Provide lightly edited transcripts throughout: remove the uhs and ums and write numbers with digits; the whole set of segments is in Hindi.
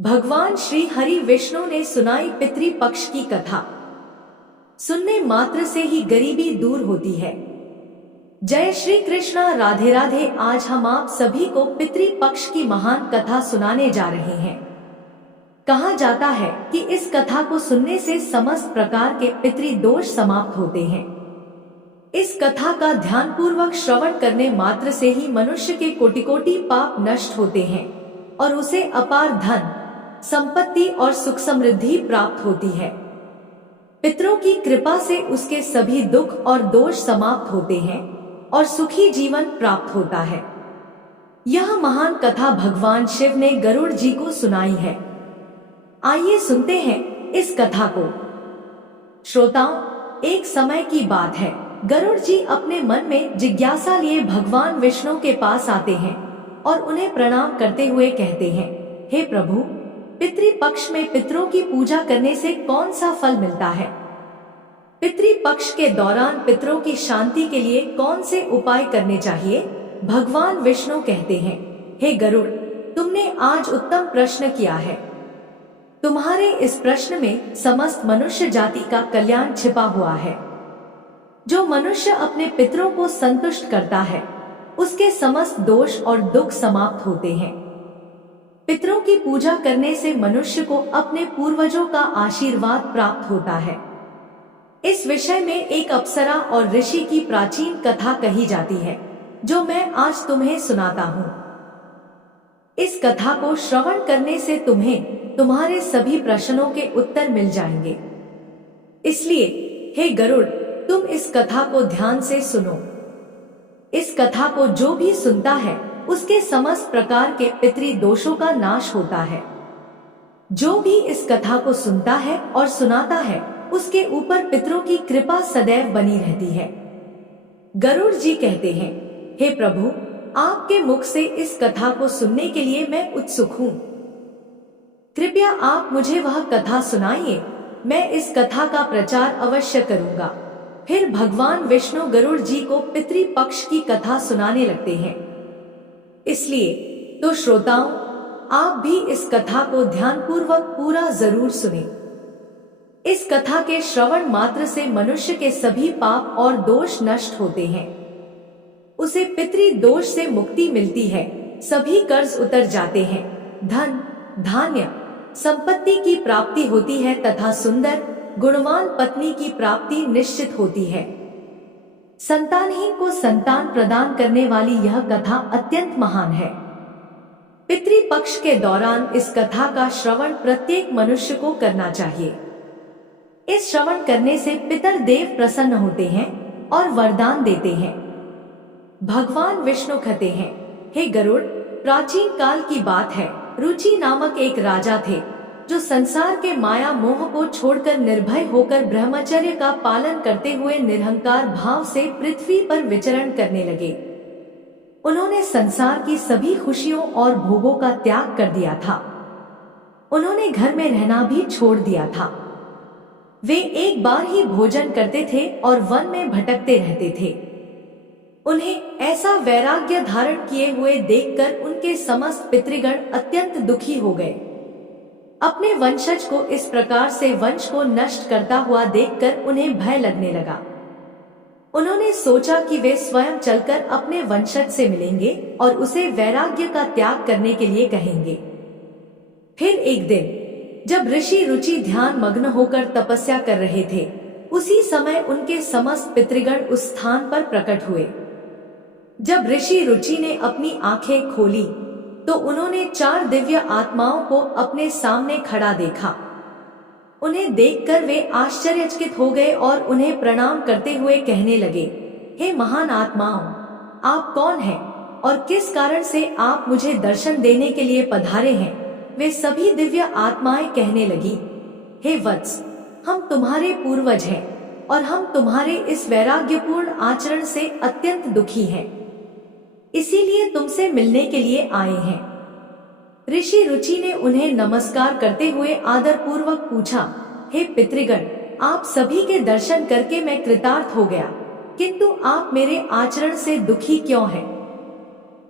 भगवान श्री हरि विष्णु ने सुनाई पितृपक्ष की कथा। सुनने मात्र से ही गरीबी दूर होती है। जय श्री कृष्णा, राधे राधे। आज हम आप सभी को पितृपक्ष की महान कथा सुनाने जा रहे हैं। कहा जाता है कि इस कथा को सुनने से समस्त प्रकार के पितृदोष समाप्त होते हैं। इस कथा का ध्यानपूर्वक श्रवण करने मात्र से ही मनुष्य के कोटि कोटि पाप नष्ट होते हैं और उसे अपार धन, संपत्ति और सुख समृद्धि प्राप्त होती है। पितरों की कृपा से उसके सभी दुख और दोष समाप्त होते हैं और सुखी जीवन प्राप्त होता है। यह महान कथा भगवान शिव ने गरुड़ जी को सुनाई है। आइए सुनते हैं इस कथा को। श्रोताओं, एक समय की बात है, गरुड़ जी अपने मन में जिज्ञासा लिए भगवान विष्णु के पास आते हैं और उन्हें प्रणाम करते हुए कहते हैं, हे प्रभु, पितृपक्ष में पितरों की पूजा करने से कौन सा फल मिलता है? पितृपक्ष के दौरान पितरों की शांति के लिए कौन से उपाय करने चाहिए? भगवान विष्णु कहते हैं, हे गरुड़, तुमने आज उत्तम प्रश्न किया है। तुम्हारे इस प्रश्न में समस्त मनुष्य जाति का कल्याण छिपा हुआ है। जो मनुष्य अपने पितरों को संतुष्ट करता है, उसके समस्त दोष और दुख समाप्त होते हैं। पितरों की पूजा करने से मनुष्य को अपने पूर्वजों का आशीर्वाद प्राप्त होता है। इस विषय में एक अप्सरा और ऋषि की प्राचीन कथा कही जाती है, जो मैं आज तुम्हें सुनाता हूँ। इस कथा को श्रवण करने से तुम्हें तुम्हारे सभी प्रश्नों के उत्तर मिल जाएंगे। इसलिए हे गरुड़, तुम इस कथा को ध्यान से सुनो। इस कथा को जो भी सुनता है, उसके समस्त प्रकार के पितृदोषों का नाश होता है। जो भी इस कथा को सुनता है और सुनाता है, उसके ऊपर पितरों की कृपा सदैव बनी रहती है। गरुड़ जी कहते हैं, हे प्रभु, आपके मुख से इस कथा को सुनने के लिए मैं उत्सुक हूँ। कृपया आप मुझे वह कथा सुनाइए। मैं इस कथा का प्रचार अवश्य करूँगा। फिर भगवान विष्णु गरुड़ जी को पितृपक्ष की कथा सुनाने लगते हैं। इसलिए तो श्रोताओं, आप भी इस कथा को ध्यानपूर्वक पूरा जरूर सुनें। इस कथा के श्रवण मात्र से मनुष्य के सभी पाप और दोष नष्ट होते हैं। उसे पितृदोष से मुक्ति मिलती है, सभी कर्ज उतर जाते हैं, धन, धान्य, संपत्ति की प्राप्ति होती है तथा सुंदर गुणवान पत्नी की प्राप्ति निश्चित होती है। संतानहीन को संतान प्रदान करने वाली यह कथा अत्यंत महान है। पितृपक्ष के दौरान इस कथा का श्रवण प्रत्येक मनुष्य को करना चाहिए। इस श्रवण करने से पितर देव प्रसन्न होते हैं और वरदान देते हैं। भगवान विष्णु कहते हैं, हे गरुड़, प्राचीन काल की बात है, रुचि नामक एक राजा थे, जो संसार के माया मोह को छोड़कर निर्भय होकर ब्रह्मचर्य का पालन करते हुए निरहंकार भाव से पृथ्वी पर विचरण करने लगे। उन्होंने संसार की सभी खुशियों और भोगों का त्याग कर दिया था। उन्होंने घर में रहना भी छोड़ दिया था। वे एक बार ही भोजन करते थे और वन में भटकते रहते थे। उन्हें ऐसा वैराग्य धारण किए हुए देखकर उनके समस्त पितृगण अत्यंत दुखी हो गए। अपने वंशज को इस प्रकार से वंश को नष्ट करता हुआ देखकर उन्हें भय लगने लगा। उन्होंने सोचा कि वे स्वयं चलकर अपने वंशज से मिलेंगे और उसे वैराग्य का त्याग करने के लिए कहेंगे। फिर एक दिन जब ऋषि रुचि ध्यान मग्न होकर तपस्या कर रहे थे, उसी समय उनके समस्त पितृगण उस स्थान पर प्रकट हुए। जब ऋषि रुचि ने अपनी आंखें खोली तो उन्होंने 4 दिव्य आत्माओं को अपने सामने खड़ा देखा। उन्हें देखकर वे आश्चर्यचकित हो गए और उन्हें प्रणाम करते हुए कहने लगे, हे महान आत्माओं, आप कौन हैं और किस कारण से आप मुझे दर्शन देने के लिए पधारे हैं? वे सभी दिव्य आत्माएं कहने लगी, हे वत्स, हम तुम्हारे पूर्वज हैं और हम तुम्हारे इस वैराग्यपूर्ण आचरण से अत्यंत दुखी हैं। इसीलिए तुमसे मिलने के लिए आए हैं। ऋषि रुचि ने उन्हें नमस्कार करते हुए आदर पूर्वक पूछा, हे पितृगण, आप सभी के दर्शन करके मैं कृतार्थ हो गया, किंतु आप मेरे आचरण से दुखी क्यों हैं?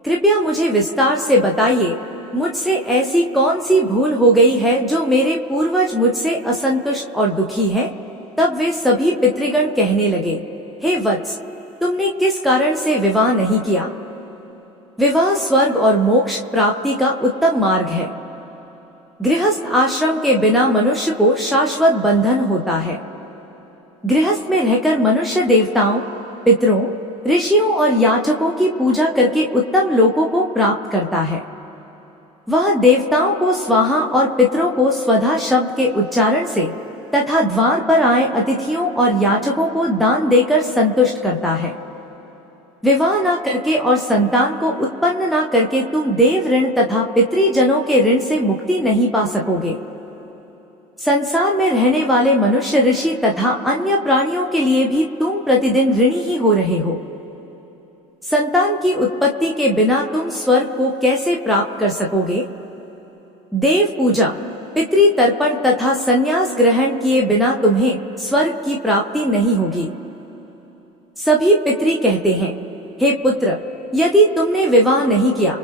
कृपया मुझे विस्तार से बताइए मुझसे ऐसी कौन सी भूल हो गई है जो मेरे पूर्वज मुझसे असंतुष्ट और दुखी हैं? तब वे सभी पितृगण कहने लगे, हे वत्स, तुमने किस कारण से विवाह नहीं किया? विवाह स्वर्ग और मोक्ष प्राप्ति का उत्तम मार्ग है। गृहस्थ आश्रम के बिना मनुष्य को शाश्वत बंधन होता है। गृहस्थ में रहकर मनुष्य देवताओं, पितरों, ऋषियों और याचकों की पूजा करके उत्तम लोकों को प्राप्त करता है। वह देवताओं को स्वाहा और पितरों को स्वधा शब्द के उच्चारण से तथा द्वार पर आए अतिथियों और याचकों को दान देकर संतुष्ट करता है। विवाह न करके और संतान को उत्पन्न न करके तुम देव ऋण तथा पितृजनों के ऋण से मुक्ति नहीं पा सकोगे। संसार में रहने वाले मनुष्य, ऋषि तथा अन्य प्राणियों के लिए भी तुम प्रतिदिन ऋणी ही हो रहे हो। संतान की उत्पत्ति के बिना तुम स्वर्ग को कैसे प्राप्त कर सकोगे? देव पूजा, पितृ तर्पण तथा संन्यास ग्रहण किए बिना तुम्हें स्वर्ग की प्राप्ति नहीं होगी। सभी पितृ कहते हैं, हे पुत्र, यदि तुमने विवाह नहीं किया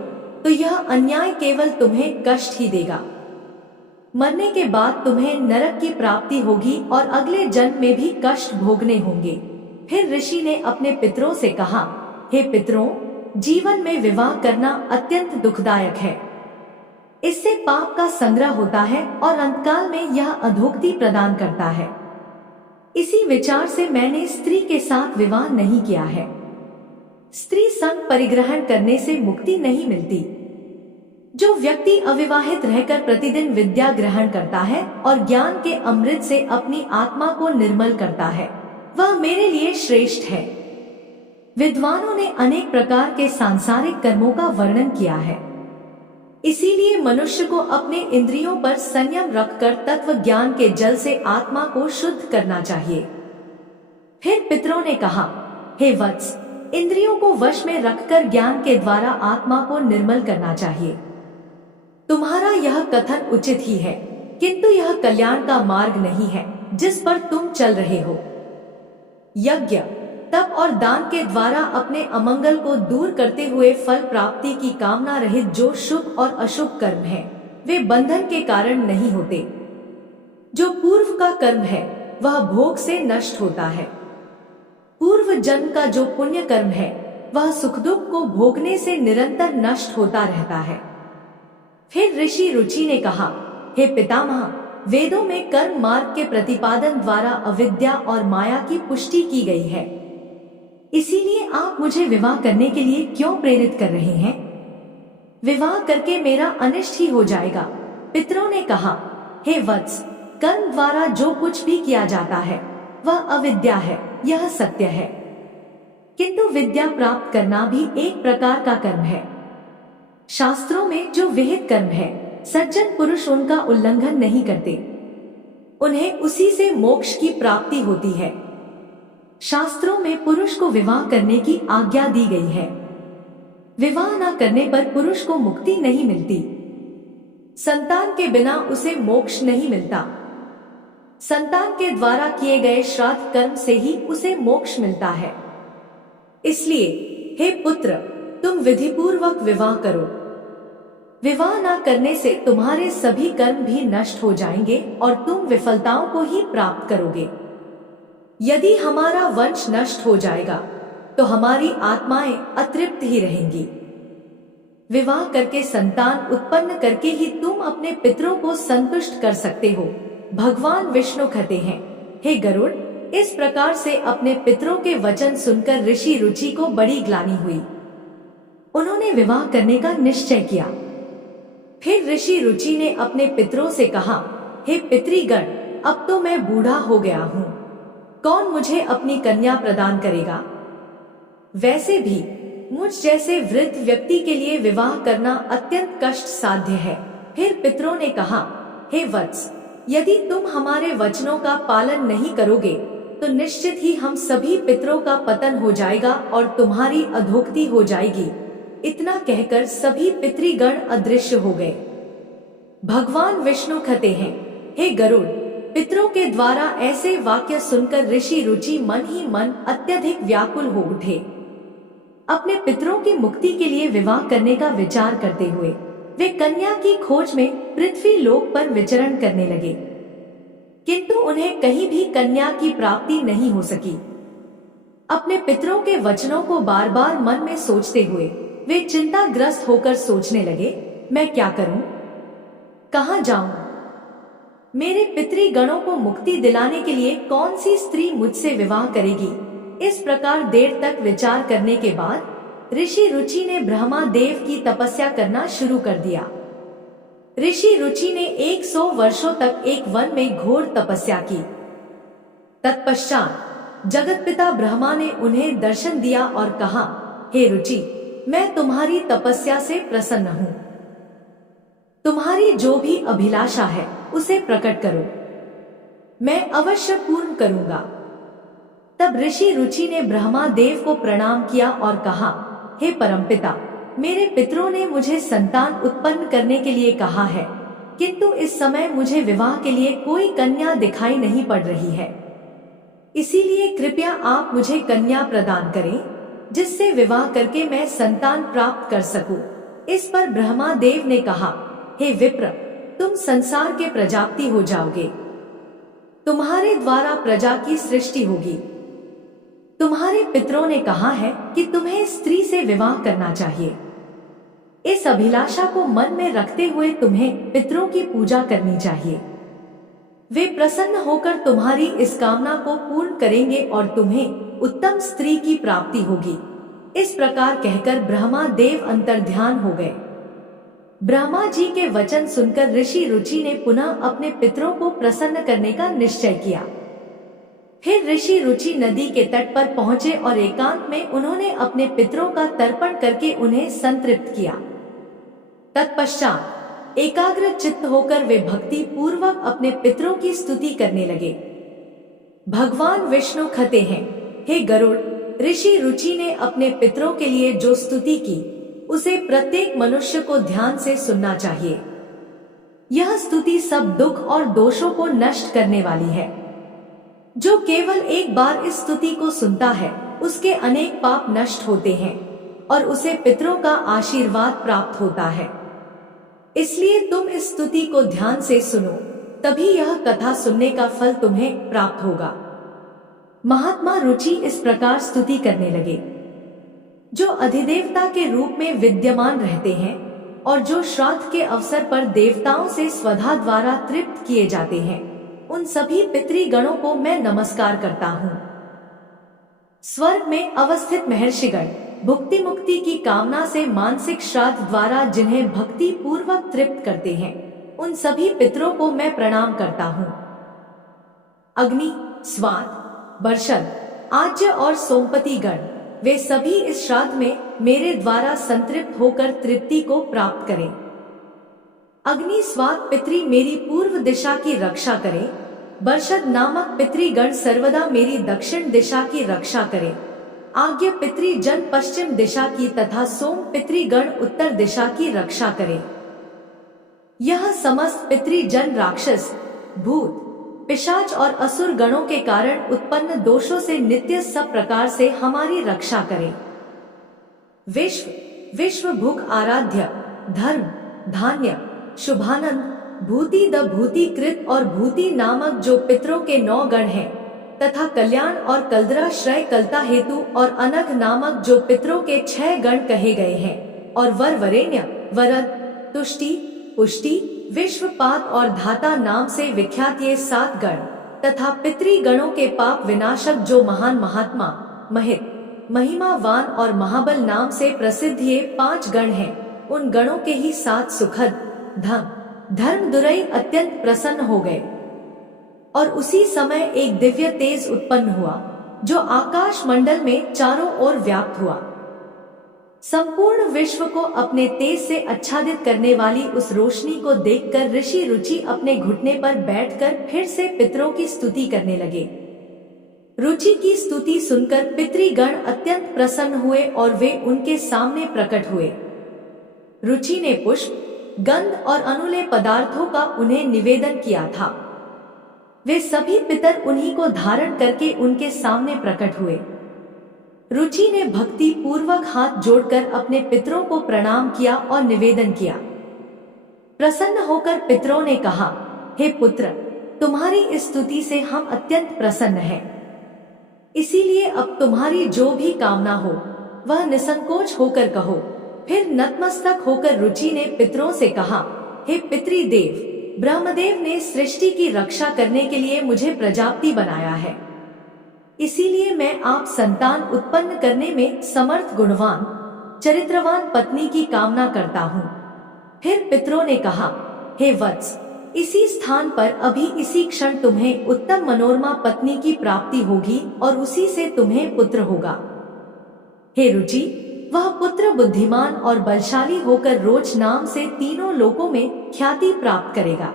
तो यह अन्याय केवल तुम्हें कष्ट ही देगा। मरने के बाद तुम्हें नरक की प्राप्ति होगी और अगले जन्म में भी कष्ट भोगने होंगे। फिर ऋषि ने अपने पितरों से कहा, हे पितरों, जीवन में विवाह करना अत्यंत दुखदायक है। इससे पाप का संग्रह होता है और अंतकाल में यह अधोगति प्रदान करता है। इसी विचार से मैंने स्त्री के साथ विवाह नहीं किया है। स्त्री संग परिग्रहण करने से मुक्ति नहीं मिलती। जो व्यक्ति अविवाहित रहकर प्रतिदिन विद्या ग्रहण करता है और ज्ञान के अमृत से अपनी आत्मा को निर्मल करता है, वह मेरे लिए श्रेष्ठ है। विद्वानों ने अनेक प्रकार के सांसारिक कर्मों का वर्णन किया है। इसीलिए मनुष्य को अपने इंद्रियों पर संयम रखकर तत्व ज्ञान के जल से आत्मा को शुद्ध करना चाहिए। फिर पितरों ने कहा, हे वत्स, इंद्रियों को वश में रखकर ज्ञान के द्वारा आत्मा को निर्मल करना चाहिए। तुम्हारा यह कथन उचित ही है, किंतु यह कल्याण का मार्ग नहीं है जिस पर तुम चल रहे हो। यज्ञ, तप और दान के द्वारा अपने अमंगल को दूर करते हुए फल प्राप्ति की कामना रहित जो शुभ और अशुभ कर्म है, वे बंधन के कारण नहीं होते। जो पूर्व का कर्म है वह भोग से नष्ट होता है। पूर्व जन्म का जो पुण्य कर्म है वह सुख दुख को भोगने से निरंतर नष्ट होता रहता है। फिर ऋषि रुचि ने कहा, हे पितामह, वेदों में कर्म मार्ग के प्रतिपादन द्वारा अविद्या और माया की पुष्टि की गई है। इसीलिए आप मुझे विवाह करने के लिए क्यों प्रेरित कर रहे हैं? विवाह करके मेरा अनिष्ट ही हो जाएगा। पितरों ने कहा, हे वत्स, कर्म द्वारा जो कुछ भी किया जाता है वह अविद्या है, यह सत्य है। किंतु विद्या प्राप्त करना भी एक प्रकार का कर्म है। शास्त्रों में जो विहित कर्म है, सज्जन पुरुष उनका उल्लंघन नहीं करते। उन्हें उसी से मोक्ष की प्राप्ति होती है। शास्त्रों में पुरुष को विवाह करने की आज्ञा दी गई है। विवाह न करने पर पुरुष को मुक्ति नहीं मिलती। संतान के बिना उसे मोक्ष नहीं मिलता। संतान के द्वारा किए गए श्राद्ध कर्म से ही उसे मोक्ष मिलता है। इसलिए हे पुत्र, तुम विधिपूर्वक विवाह करो। विवाह न करने से तुम्हारे सभी कर्म भी नष्ट हो जाएंगे और तुम विफलताओं को ही प्राप्त करोगे। यदि हमारा वंश नष्ट हो जाएगा तो हमारी आत्माएं अतृप्त ही रहेंगी। विवाह करके संतान उत्पन्न करके ही तुम अपने पितरों को संतुष्ट कर सकते हो। भगवान विष्णु कहते हैं, हे गरुड़, इस प्रकार से अपने पितरों के वचन सुनकर ऋषि रुचि को बड़ी ग्लानि हुई। उन्होंने विवाह करने का निश्चय किया। फिर ऋषि रुचि ने अपने पितरों से कहा, हे पितृगण, अब तो मैं बूढ़ा हो गया हूँ, कौन मुझे अपनी कन्या प्रदान करेगा? वैसे भी मुझ जैसे वृद्ध व्यक्ति के लिए विवाह करना अत्यंत कष्ट साध्य है। फिर पितरों ने कहा, हे वत्स, यदि तुम हमारे वचनों का पालन नहीं करोगे तो निश्चित ही हम सभी पितरों का पतन हो जाएगा और तुम्हारी अधोगति हो जाएगी। इतना कहकर सभी पितृगण अदृश्य हो गए। भगवान विष्णु कहते हैं, हे गरुड़, पितरों के द्वारा ऐसे वाक्य सुनकर ऋषि रुचि मन ही मन अत्यधिक व्याकुल हो उठे। अपने पितरों की मुक्ति के लिए विवाह करने का विचार करते हुए वे कन्या की खोज में पृथ्वी लोक पर विचरण करने लगे, किंतु उन्हें कहीं भी कन्या की प्राप्ति नहीं हो सकी। अपने पितरों के वचनों को बार बार मन में सोचते हुए वे चिंताग्रस्त होकर सोचने लगे, मैं क्या करूं, कहां जाऊं? मेरे पितृगणों को मुक्ति दिलाने के लिए कौन सी स्त्री मुझसे विवाह करेगी? इस प्रकार देर तक विचार करने के बाद ऋषि रुचि ने ब्रह्मा देव की तपस्या करना शुरू कर दिया। ऋषि रुचि ने 100 वर्षों तक एक वन में घोर तपस्या की। तत्पश्चात जगतपिता ब्रह्मा ने उन्हें दर्शन दिया और कहा, हे रुचि, मैं तुम्हारी तपस्या से प्रसन्न हूँ। तुम्हारी जो भी अभिलाषा है उसे प्रकट करो, मैं अवश्य पूर्ण करूंगा। तब ऋषि रुचि ने ब्रह्मा देव को प्रणाम किया और कहा, हे परमपिता, मेरे पितरों ने मुझे संतान उत्पन्न करने के लिए कहा है, किंतु इस समय मुझे विवाह के लिए कोई कन्या दिखाई नहीं पड़ रही है। इसीलिए कृपया आप मुझे कन्या प्रदान करें, जिससे विवाह करके मैं संतान प्राप्त कर सकूं। इस पर ब्रह्मा देव ने कहा, हे विप्र, तुम संसार के प्रजापति हो जाओगे। तुम्हारे द्वारा प्रजा की सृष्टि होगी। तुम्हारे पितरों ने कहा है कि तुम्हें स्त्री से विवाह करना चाहिए। इस अभिलाषा को मन में रखते हुए तुम्हें पितरों की पूजा करनी चाहिए। वे प्रसन्न होकर तुम्हारी इस कामना को पूर्ण करेंगे और तुम्हें उत्तम स्त्री की प्राप्ति होगी। इस प्रकार कहकर ब्रह्मा देव अंतर्ध्यान हो गए। ब्रह्मा जी के वचन सुनकर ऋषि रुचि ने पुनः अपने पितरों को प्रसन्न करने का निश्चय किया। फिर ऋषि रुचि नदी के तट पर पहुंचे और एकांत में उन्होंने अपने पितरों का तर्पण करके उन्हें संतृप्त किया। तत्पश्चात एकाग्र चित्त होकर वे भक्ति पूर्वक अपने पितरों की स्तुति करने लगे। भगवान विष्णु कहते हैं, हे गरुड़, ऋषि रुचि ने अपने पितरों के लिए जो स्तुति की उसे प्रत्येक मनुष्य को ध्यान से सुनना चाहिए। यह स्तुति सब दुख और दोषों को नष्ट करने वाली है। जो केवल एक बार इस स्तुति को सुनता है उसके अनेक पाप नष्ट होते हैं और उसे पितरों का आशीर्वाद प्राप्त होता है। इसलिए तुम इस स्तुति को ध्यान से सुनो, तभी यह कथा सुनने का फल तुम्हें प्राप्त होगा। महात्मा रुचि इस प्रकार स्तुति करने लगे। जो अधिदेवता के रूप में विद्यमान रहते हैं और जो श्राद्ध के अवसर पर देवताओं से स्वधा द्वारा तृप्त किए जाते हैं, उन सभी पितृगणों को मैं नमस्कार करता हूँ। स्वर्ग में अवस्थित महर्षिगण भुक्ति मुक्ति की कामना से मानसिक श्राद्ध द्वारा जिन्हें भक्ति पूर्वक तृप्त करते हैं, उन सभी पितरों को मैं प्रणाम करता हूँ। अग्नि, स्वात, बर्षद, आज्य और सोमपति गण वे सभी इस श्राद्ध में मेरे द्वारा संतृप्त होकर तृप्ति को प्राप्त करें। अग्नि स्वात पितृ मेरी पूर्व दिशा की रक्षा करें। बर्षद नामक पितृगण सर्वदा मेरी दक्षिण दिशा की रक्षा करें। आज्ञ पितृजन पश्चिम दिशा की तथा सोम पितृगण उत्तर दिशा की रक्षा करें। यह समस्त पितृजन राक्षस, भूत, पिशाच और असुर गणों के कारण उत्पन्न दोषों से नित्य सब प्रकार से हमारी रक्षा करें। विश्व भुक आराध्य, धर्म, धान्य, शुभानंद, भूति द भूतिकृत और भूति नामक जो पितरों के 9 गण हैं, तथा कल्याण और कलद्रा श्रय कलता हेतु और अनघ नामक जो पितरों के 6 गण कहे गए हैं, और वरेण्य, वरद, तुष्टि, पुष्टि, विश्वपात और धाता नाम से विख्यात ये 7 गण, तथा पितृगणों के पाप विनाशक जो महान महात्मा, महित, महिमावान और महाबल नाम से प्रसिद्ध ये 5 गण हैं, उन गणों के ही 7 सुखद धर्म दुरई अत्यंत प्रसन्न हो गए। और उसी समय एक दिव्य तेज उत्पन्न हुआ जो आकाश मंडल में चारों ओर व्याप्त हुआ। संपूर्ण विश्व को अपने तेज से आच्छादित करने वाली उस रोशनी को देखकर ऋषि रुचि अपने घुटने पर बैठकर फिर से पितरों की स्तुति करने लगे। रुचि की स्तुति सुनकर पितृगण अत्यंत प्रसन्न हुए और वे उनके सामने प्रकट हुए। रुचि ने पुष्प, गंध और अनुलेय पदार्थों का उन्हें निवेदन किया था। वे सभी पितर उन्हीं को धारण करके उनके सामने प्रकट हुए। रुचि ने भक्ति पूर्वक हाथ जोड़कर अपने पितरों को प्रणाम किया और निवेदन किया, प्रसन्न होकर पितरों ने कहा, हे पुत्र, तुम्हारी इस स्तुति से हम अत्यंत प्रसन्न हैं। इसीलिए अब तुम्हारी जो भी कामना हो वह निसंकोच होकर कहो। फिर नतमस्तक होकर रुचि ने पितरों से कहा, हे पितृदेव, ब्रह्मदेव ने सृष्टि की रक्षा करने के लिए मुझे प्रजापति बनाया है। इसीलिए मैं आप संतान उत्पन्न करने में समर्थ, गुणवान, चरित्रवान पत्नी की कामना करता हूँ। फिर पितरों ने कहा, हे वत्स, इसी स्थान पर अभी इसी क्षण तुम्हें उत्तम मनोरमा पत्नी की प्राप्ति होगी और उसी से तुम्हें पुत्र होगा। हे रुचि, वह पुत्र बुद्धिमान और बलशाली होकर रोच नाम से तीनों लोकों में ख्याति प्राप्त करेगा।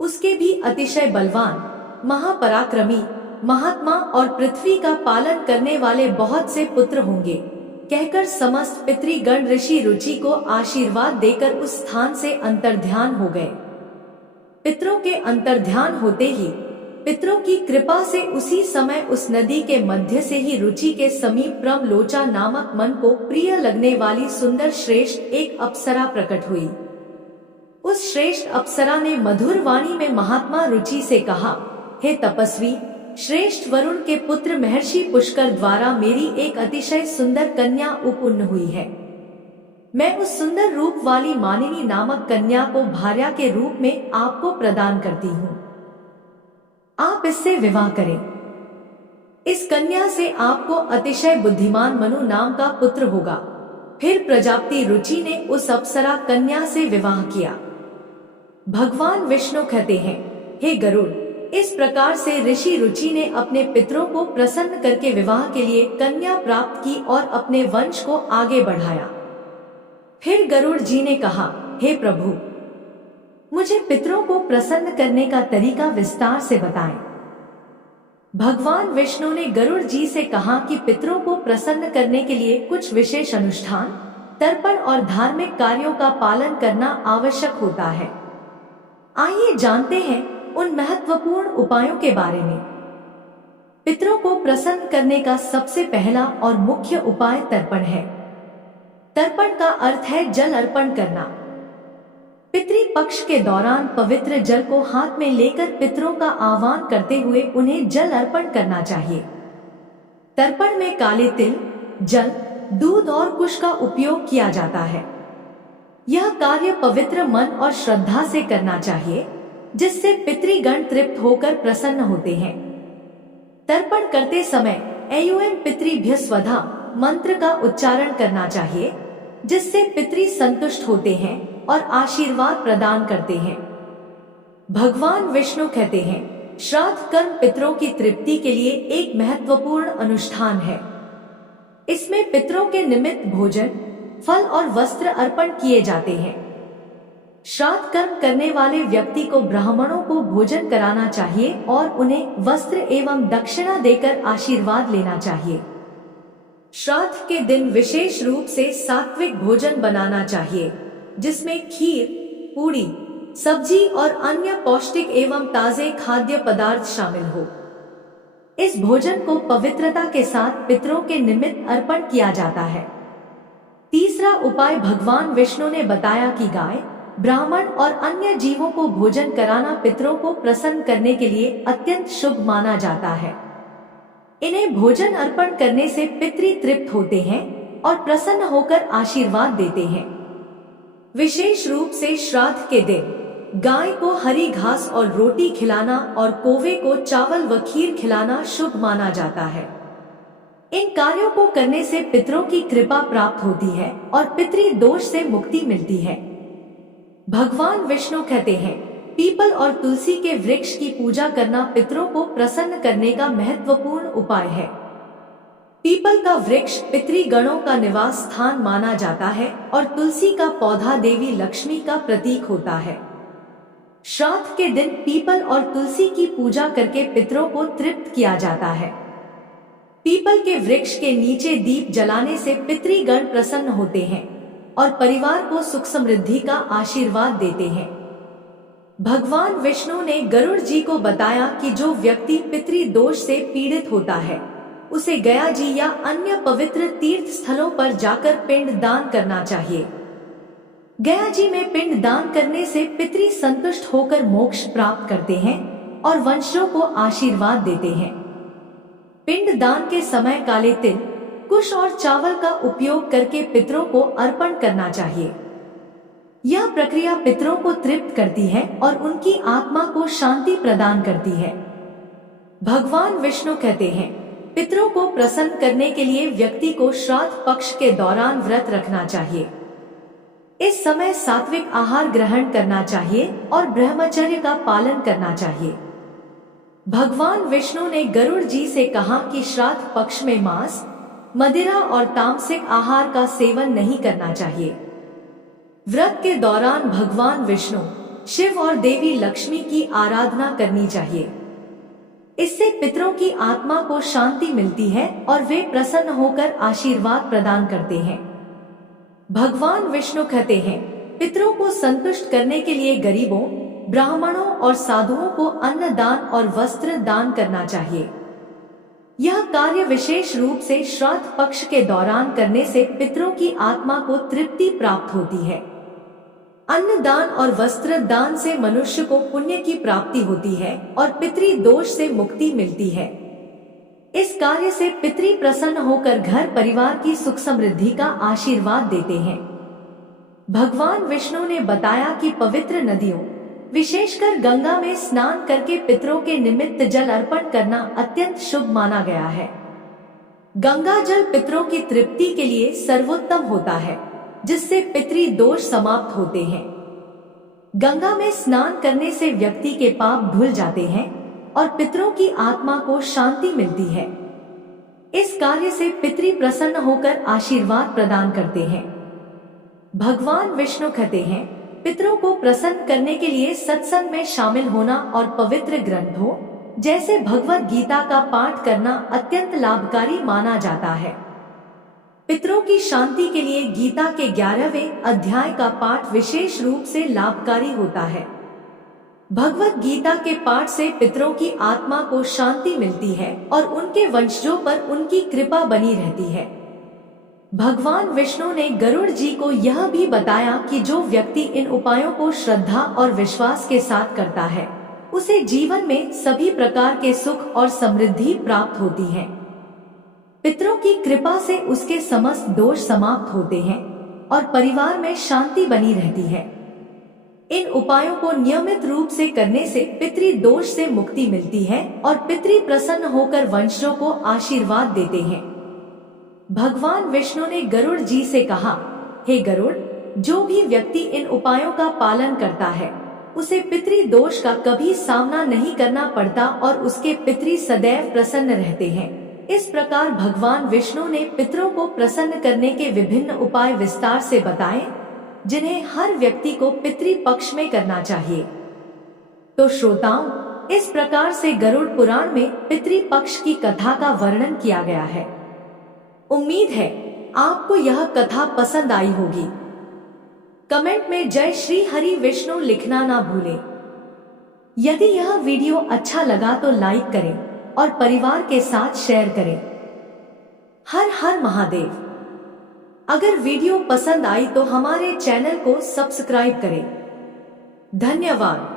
उसके भी अतिशय बलवान, महापराक्रमी, महात्मा और पृथ्वी का पालन करने वाले बहुत से पुत्र होंगे। कहकर समस्त पितृगण ऋषि रुचि को आशीर्वाद देकर उस स्थान से अंतर्ध्यान हो गए। पितरों के अंतर्ध्यान होते ही पितरों की कृपा से उसी समय उस नदी के मध्य से ही रुचि के समीप प्रमलोचा नामक मन को प्रिय लगने वाली सुंदर श्रेष्ठ एक अप्सरा प्रकट हुई। उस श्रेष्ठ अप्सरा ने मधुर वाणी में महात्मा रुचि से कहा, हे तपस्वी, श्रेष्ठ वरुण के पुत्र महर्षि पुष्कर द्वारा मेरी एक अतिशय सुंदर कन्या उत्पन्न हुई है। मैं उस सुंदर रूप वाली मानिनी नामक कन्या को भार्या के रूप में आपको प्रदान करती हूँ। आप इससे विवाह करें। इस कन्या से आपको अतिशय बुद्धिमान मनु नाम का पुत्र होगा। फिर प्रजापति रुचि ने उस अप्सरा कन्या से विवाह किया। भगवान विष्णु कहते हैं, हे गरुड़, इस प्रकार से ऋषि रुचि ने अपने पितरों को प्रसन्न करके विवाह के लिए कन्या प्राप्त की और अपने वंश को आगे बढ़ाया। फिर गरुड़ जी ने कहा, हे प्रभु, मुझे पितरों को प्रसन्न करने का तरीका विस्तार से बताएं। भगवान विष्णु ने गरुड़ जी से कहा कि पितरों को प्रसन्न करने के लिए कुछ विशेष अनुष्ठान, तर्पण और धार्मिक कार्यों का पालन करना आवश्यक होता है। आइए जानते हैं उन महत्वपूर्ण उपायों के बारे में। पितरों को प्रसन्न करने का सबसे पहला और मुख्य उपाय तर्पण है। तर्पण का अर्थ है जल अर्पण करना। पितृपक्ष के दौरान पवित्र जल को हाथ में लेकर पितरों का आह्वान करते हुए उन्हें जल अर्पण करना चाहिए। तर्पण में काले तिल, जल, दूध और कुश का उपयोग किया जाता है। यह कार्य पवित्र मन और श्रद्धा से करना चाहिए, जिससे पितृगण तृप्त होकर प्रसन्न होते हैं। तर्पण करते समय एयुएम पितृभ्य स्वधा मंत्र का उच्चारण करना चाहिए, जिससे पितृ संतुष्ट होते हैं और आशीर्वाद प्रदान करते हैं। भगवान विष्णु कहते हैं, श्राद्ध कर्म पितरों की तृप्ति के लिए एक महत्वपूर्ण अनुष्ठान है। इसमें पितरों के निमित्त भोजन, फल और वस्त्र अर्पण किए जाते हैं। श्राद्ध कर्म करने वाले व्यक्ति को ब्राह्मणों को भोजन कराना चाहिए और उन्हें वस्त्र एवं दक्षिणा देकर आशीर्वाद लेना चाहिए। श्राद्ध के दिन विशेष रूप से सात्विक भोजन बनाना चाहिए, जिसमें खीर, पूड़ी, सब्जी और अन्य पौष्टिक एवं ताजे खाद्य पदार्थ शामिल हो। इस भोजन को पवित्रता के साथ पितरों के निमित्त अर्पण किया जाता है। तीसरा उपाय भगवान विष्णु ने बताया कि गाय, ब्राह्मण और अन्य जीवों को भोजन कराना पितरों को प्रसन्न करने के लिए अत्यंत शुभ माना जाता है। इन्हें भोजन अर्पण करने से पितृ तृप्त होते हैं और प्रसन्न होकर आशीर्वाद देते हैं। विशेष रूप से श्राद्ध के दिन गाय को हरी घास और रोटी खिलाना और कौवे को चावल व खीर खिलाना शुभ माना जाता है। इन कार्यों को करने से पितरों की कृपा प्राप्त होती है और पितृ दोष से मुक्ति मिलती है। भगवान विष्णु कहते हैं, पीपल और तुलसी के वृक्ष की पूजा करना पितरों को प्रसन्न करने का महत्वपूर्ण उपाय है। पीपल का वृक्ष पितृगणों का निवास स्थान माना जाता है और तुलसी का पौधा देवी लक्ष्मी का प्रतीक होता है। श्राद्ध के दिन पीपल और तुलसी की पूजा करके पितरों को तृप्त किया जाता है। पीपल के वृक्ष के नीचे दीप जलाने से पितृगण प्रसन्न होते हैं और परिवार को सुख समृद्धि का आशीर्वाद देते हैं। भगवान विष्णु ने गरुड़ जी को बताया कि जो व्यक्ति पितृ दोष से पीड़ित होता है, उसे गया जी या अन्य पवित्र तीर्थ स्थलों पर जाकर पिंड दान करना चाहिए। गया जी में पिंड दान करने से पितृ संतुष्ट होकर मोक्ष प्राप्त करते हैं और वंशजों को आशीर्वाद देते हैं। पिंड दान के समय काले तिल, कुश और चावल का उपयोग करके पितरों को अर्पण करना चाहिए। यह प्रक्रिया पितरों को तृप्त करती है और उनकी आत्मा को शांति प्रदान करती है। भगवान विष्णु कहते हैं, पितरों को प्रसन्न करने के लिए व्यक्ति को श्राद्ध पक्ष के दौरान व्रत रखना चाहिए। इस समय सात्विक आहार ग्रहण करना चाहिए और ब्रह्मचर्य का पालन करना चाहिए। भगवान विष्णु ने गरुड़ जी से कहा कि श्राद्ध पक्ष में मांस, मदिरा और तामसिक आहार का सेवन नहीं करना चाहिए। व्रत के दौरान भगवान विष्णु, शिव और देवी लक्ष्मी की आराधना करनी चाहिए। इससे पितरों की आत्मा को शांति मिलती है और वे प्रसन्न होकर आशीर्वाद प्रदान करते हैं। भगवान विष्णु कहते हैं, पितरों को संतुष्ट करने के लिए गरीबों, ब्राह्मणों और साधुओं को अन्न दान और वस्त्र दान करना चाहिए। यह कार्य विशेष रूप से श्राद्ध पक्ष के दौरान करने से पितरों की आत्मा को तृप्ति प्राप्त होती है। अन्न दान और वस्त्र दान से मनुष्य को पुण्य की प्राप्ति होती है और पितृ दोष से मुक्ति मिलती है। इस कार्य से पितृ प्रसन्न होकर घर परिवार की सुख समृद्धि का आशीर्वाद देते हैं। भगवान विष्णु ने बताया कि पवित्र नदियों, विशेषकर गंगा में स्नान करके पितरों के निमित्त जल अर्पण करना अत्यंत शुभ माना गया है। गंगा जल पितरों की तृप्ति के लिए सर्वोत्तम होता है, जिससे पितृ दोष समाप्त होते हैं। गंगा में स्नान करने से व्यक्ति के पाप धुल जाते हैं और पितरों की आत्मा को शांति मिलती है। इस कार्य से पितृ प्रसन्न होकर आशीर्वाद प्रदान करते हैं। भगवान विष्णु कहते हैं, पितरों को प्रसन्न करने के लिए सत्संग में शामिल होना और पवित्र ग्रंथों जैसे भगवद गीता का पाठ करना अत्यंत लाभकारी माना जाता है। पितरों की शांति के लिए गीता के 11वें अध्याय का पाठ विशेष रूप से लाभकारी होता है। भगवद गीता के पाठ से पितरों की आत्मा को शांति मिलती है और उनके वंशजों पर उनकी कृपा बनी रहती है। भगवान विष्णु ने गरुड़ जी को यह भी बताया कि जो व्यक्ति इन उपायों को श्रद्धा और विश्वास के साथ करता है, उसे जीवन में सभी प्रकार के सुख और समृद्धि प्राप्त होती है। पितरों की कृपा से उसके समस्त दोष समाप्त होते हैं और परिवार में शांति बनी रहती है। इन उपायों को नियमित रूप से करने से पितृ दोष से मुक्ति मिलती है और पितृ प्रसन्न होकर वंशजों को आशीर्वाद देते हैं। भगवान विष्णु ने गरुड़ जी से कहा, हे गरुड़, जो भी व्यक्ति इन उपायों का पालन करता है, उसे पितृ दोष का कभी सामना नहीं करना पड़ता और उसके पितृ सदैव प्रसन्न रहते हैं। इस प्रकार भगवान विष्णु ने पितरों को प्रसन्न करने के विभिन्न उपाय विस्तार से बताए, जिन्हें हर व्यक्ति को पितृ पक्ष में करना चाहिए। तो श्रोताओं, इस प्रकार से गरुड़ पुराण में पितृ पक्ष की कथा का वर्णन किया गया है। उम्मीद है आपको यह कथा पसंद आई होगी। कमेंट में जय श्री हरि विष्णु लिखना ना भूलें। यदि यह वीडियो अच्छा लगा तो लाइक करें और परिवार के साथ शेयर करें। हर हर महादेव। अगर वीडियो पसंद आई तो हमारे चैनल को सब्सक्राइब करें। धन्यवाद।